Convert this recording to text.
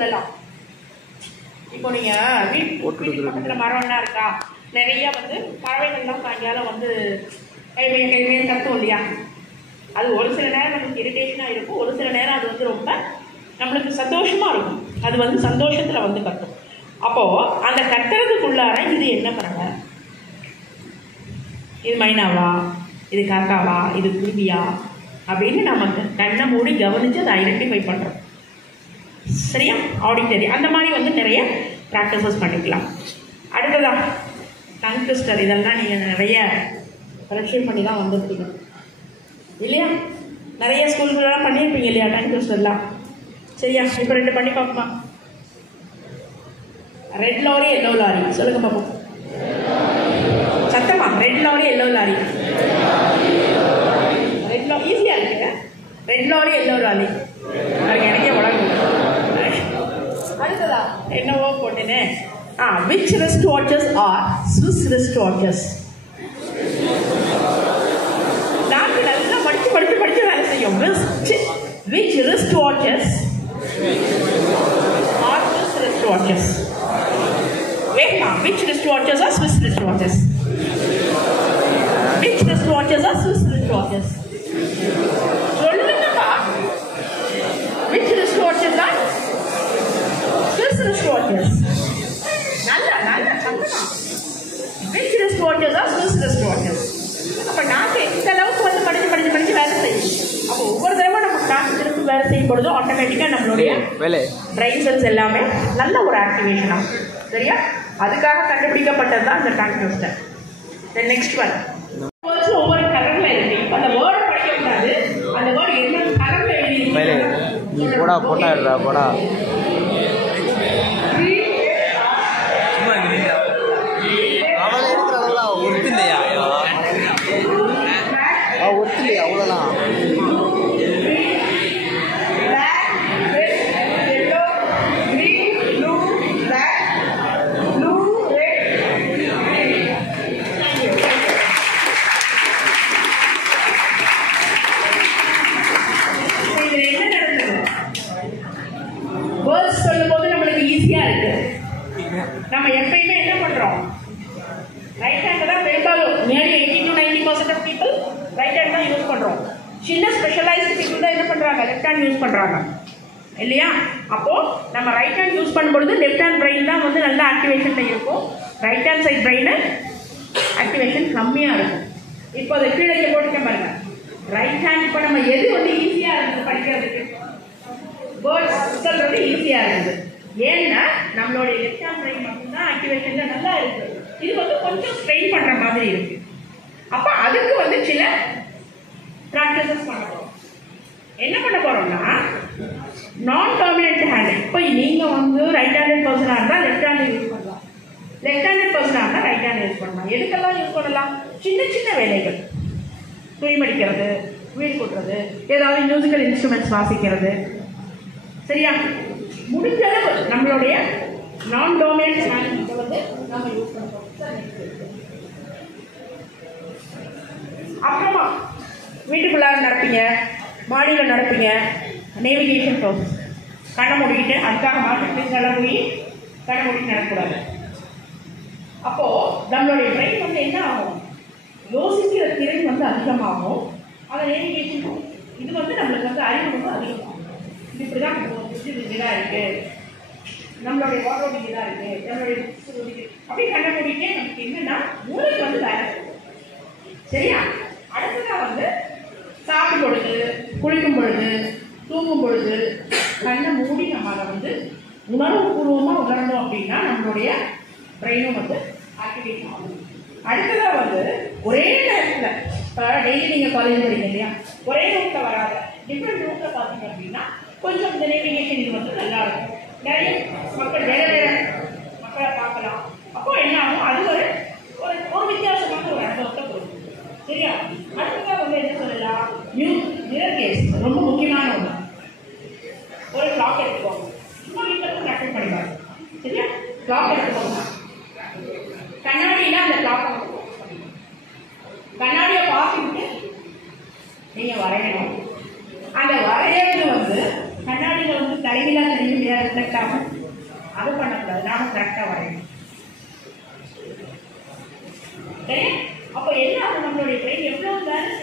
சொல்லலாம். இப்போ நீங்க வீட்டு பக்கத்துல மரம்லாம் இருக்கா, நிறைய வந்து பறவைகள்லாம் சாயங்காலம் வந்து கைமே கத்தும் இல்லையா? அது ஒரு சில நேரம் நமக்கு இரிட்டேஷனா இருக்கும், ஒரு சில நேரம் அது வந்து ரொம்ப நம்மளுக்கு சந்தோஷமா இருக்கும். அது வந்து சந்தோஷத்துல வந்து கத்தும். அப்போ அந்த கத்துறதுக்குள்ளார இது என்ன பறவை, இது மைனாவா, இது காக்காவா, இது குருவியா அப்படின்னு நமக்கு கண்ணை மூடி கவனித்து அதை ஐடென்டிஃபை பண்ணுறோம். சரியா? ஆடிட்டரி அந்த மாதிரி வந்து நிறைய ப்ராக்டிசஸ் பண்ணிக்கலாம். அடுத்ததா டங் ட்விஸ்டர். இதெல்லாம் நீங்கள் நிறைய பரிசீலனை பண்ணி தான் வந்துருப்பீங்க இல்லையா? நிறைய ஸ்கூல்களெலாம் பண்ணியிருப்பீங்க இல்லையா டங் ட்விஸ்டர்லாம்? சரியா? இப்போ 2 பண்ணி பார்ப்போமா? ரெட் லாரி எல்லோ லாரி சொல்லுங்க பார்ப்போம். சத்தமா, red lorry yellow lorry. Red lorry ஈஸியாக இருக்குங்க. ரெட் லாரி எல்லோ லாரி எனக்கே உடம்பு. அடுத்ததா என்னவோ போட்டேனே. which wrist watches are Swiss wrist watches? நாங்கள் நல்லா படிச்சு வேலை செய்யும். which wrist watches are Swiss wrist watches? which wrist watches are Swiss wrist watches? Which wrist watches are Swiss wrist watches? சொல்லுங்கப்பா. Which wrist watches are Swiss wrist watches? நல்லா Santhana. Which wrist watches are Swiss wrist watches? அப்ப நாக்கு இந்த அளவுக்கு வந்து படிச்சு வேலை செய்யும். அப்போ ஒவ்வொரு தடவை நம்ம நாக்கு திருப்பி வேலை செய்யும் பொழுது ஆட்டோமேட்டிக்கா நம்மளுடைய பிரெயின் செல்ஸ் எல்லாமே நல்ல ஒரு ஆக்டிவேஷன் ஆகும். சரியா? அதுக்காக கண்டுபிடிக்கப்பட்டது தான் இந்த டங் ட்விஸ்டர். Next one. ஒவ்வொரு கலர்ல இருக்கு. இப்போ அந்த வேர்டை படிக்க கூடாது. அந்த வேர்டு என்ன கலர்ல எழுதி போடா ஒத்துலையா அவ்வளோதான். நம்ம எப்பயுமே என்ன பண்றோம்? ரைட் ஹேண்ட் தான் பெரும்பாலும் nearly 80 to 90% of people right hand தான் யூஸ் பண்றோம். சின்ன ஸ்பெஷலைஸ்டு பீப்புள் தான் என்ன பண்றாங்க? லெஃப்ட் ஹேண்ட் யூஸ் பண்றாங்க இல்லையா? அப்போ நம்ம ரைட் ஹேண்ட் யூஸ் பண்ணும்பொழுது லெஃப்ட் ஹேண்ட் பிரெயின் தான் வந்து நல்ல ஆக்டிவேஷன்ல இருக்கும். Right hand side brain activation கம்மியா இருக்கும். இப்போ அதை கீழே போட்டுக்க பாருங்க. ரைட் ஹேண்ட் இப்போ நம்ம எது வந்து ஈஸியா இருக்குது படிக்கிறதுக்கு? வேர்ட்ஸ் சொல்றது ஈஸியா இருக்குது. ஏன்னா நம்மளுடைய லெஃப்ட் ஹேண்ட் பிரெயின் மட்டும்தான் ஆக்டிவேஷன்ல நல்லா இருக்கு. இது வந்து கொஞ்சம் ஸ்ட்ரெயின் பண்ற மாதிரி இருக்கு. அப்ப அதுக்கு வந்து சில பிராக்டிசஸ் பண்ண போறோம். என்ன பண்ண போறோம்னா நான் டாமினன்ட் ஹேண்ட். இப்போ நீங்க வந்து ரைட் ஹேண்டட் பர்சனா இருந்தா லெஃப்ட் ஹேண்ட் யூஸ் பண்ணலாம், லெஃப்ட் ஹேண்டட் பர்சனா இருந்தா ரைட் ஹேண்ட் யூஸ் பண்ணலாம். எதுக்கெல்லாம் யூஸ் பண்ணலாம்? சின்ன வேலைகள், துணி மடிக்கிறது, வீடு கூட்டுறது, ஏதாவது மியூசிக்கல் இன்ஸ்ட்ருமெண்ட்ஸ் வாசிக்கிறது. சரியா? முடிஞ்ச அளவு நம்மளுடைய நான் டாமினன்ட் ஹேண்ட் வந்து நம்ம யூஸ் பண்றோம். அப்புறமா வீட்டுக்குள்ளார நடப்பீங்க, மாடியில் நடப்பீங்க, நேவிகேஷன் ப்ராசஸ். கண்ணை மூடிக்கிட்டு அதுக்காக மார்க்கெட் பிளேஸ்லாம் போய் கண்ணை மூடிட்டு நடக்கூடாது. அப்போ நம்மளுடைய பிரெயின் வந்து என்ன ஆகும்? யோசிக்கிற திறன் வந்து அதிகமாகும். அதை நேவிகேஷன் இது வந்து நம்மளுக்கு வந்து அறிவு வந்து அதிகமாகும். இப்படிதான் இதாக இருக்கு, நம்மளுடைய வாட்டர் இதாக இருக்கு, நம்மளுடைய அப்படியே கண்ணை மூடிட்டே நமக்கு என்னன்னா மூளைக்கு வந்து வேலை இருக்கும். சரியா? அடுத்ததான் வந்து சாப்பிடும் பொழுது, குளிக்கும் பொழுது, தூங்கும் பொழுது கண்ணை மூடி நம்ம அதை வந்து உணர்வுபூர்வமாக உணரணும் அப்படின்னா நம்மளுடைய பிரெயினும் வந்து ஆக்டிவேட் ஆகும். அடுத்ததாக வந்து ஒரே நேரத்தில் இப்போ டெய்லி நீங்கள் காலேஜ் படிங்க இல்லையா, ஒரே ரூட்டில் வராத டிஃப்ரெண்ட் ரூட்டில் பார்த்தீங்க அப்படின்னா கொஞ்சம் இந்த நேவிகேஷன் இது வந்து நல்லா இருக்கும். நிறைய மக்கள் வேற மக்களை பார்க்கலாம். அப்போ என்ன ஆகும்? அது ஒரு வித்தியாசமான ஒரு அனுபவத்தை கொடுக்கும். சரியா? அடுத்ததாக வந்து என்ன சொல்லலாம்? மிரர் கேஸ் ரொம்ப முக்கியமான ஒன்று. ஒரு கிளாக் எடுத்துக்கோங்க. சும்மா வீட்டில் ப்ராக்டிஸ் பண்ணிப்பாங்க. சரியா? கிளாக் எடுத்துக்கோங்க. கண்ணாடியில் அந்த கிளாக்கை கண்ணாடியை பார்த்துக்கிட்டு நீங்கள் வரையணும். அந்த வரையறது வந்து கண்ணாடியில் வந்து தலைவிழா தெரியும் இல்லையா ரிஃப்ளெக்ட் ஆகும். அது பண்ணக்கூடாது, நானும் கரெக்டாக வரையணும். சரி, அப்போ என்ன ஆகும், நம்மளுடைய பிரெயின் எவ்வளோ பேலன்ஸ்